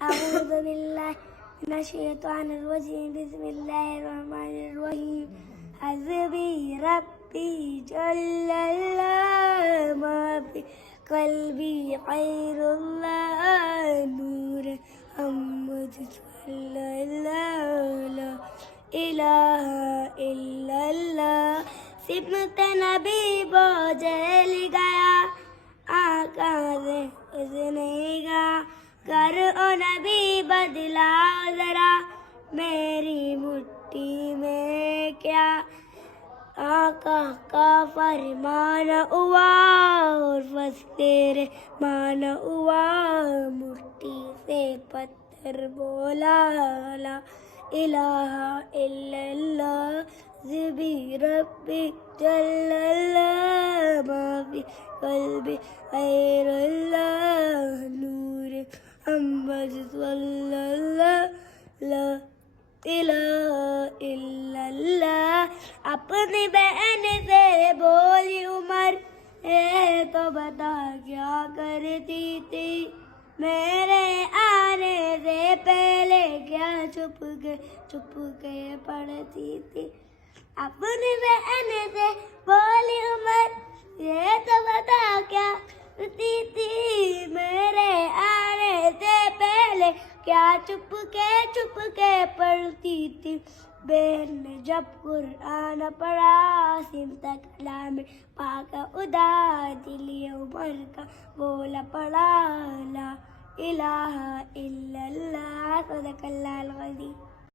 أعوذ بالله من الشيطان الرجيم. بسم الله الرحمن الرحيم. حسبي ربي جل الله ما في قلبي خير الله نور محمد صلى الله لا إله إلا الله. سمت نبی بوجھل گیا آقا سے نہیں گا کر او نبی بدلا ذرا میری مٹھی میں کیا آقا کا فرمان ہوا اور بس تیرے مان ہوا مٹھی سے پتھر بولا لا الہ الا اللہ حسبی ربی جل اللہ ما فی قلبی غیر اللہ نور محمد صلی اللہ لا الہ الا اللہ. اپنی بہن سے بولی عمر اے تو بتا کیا کرتی تھی میرے آنے سے پہلے کیا چھپ کے پڑھتی تھی. اپنی بہن سے بولی عمر یہ تو بتا کیا کرتی تھی میرے آنے سے پہلے کیا چھپ کے پڑھتی تھی. بہن نے جب قرآن پڑھا سمتا کلام پاک ادا دلی عمر کا بولا پڑھا لا الہ الا اللہ. صدق اللہ العظیم.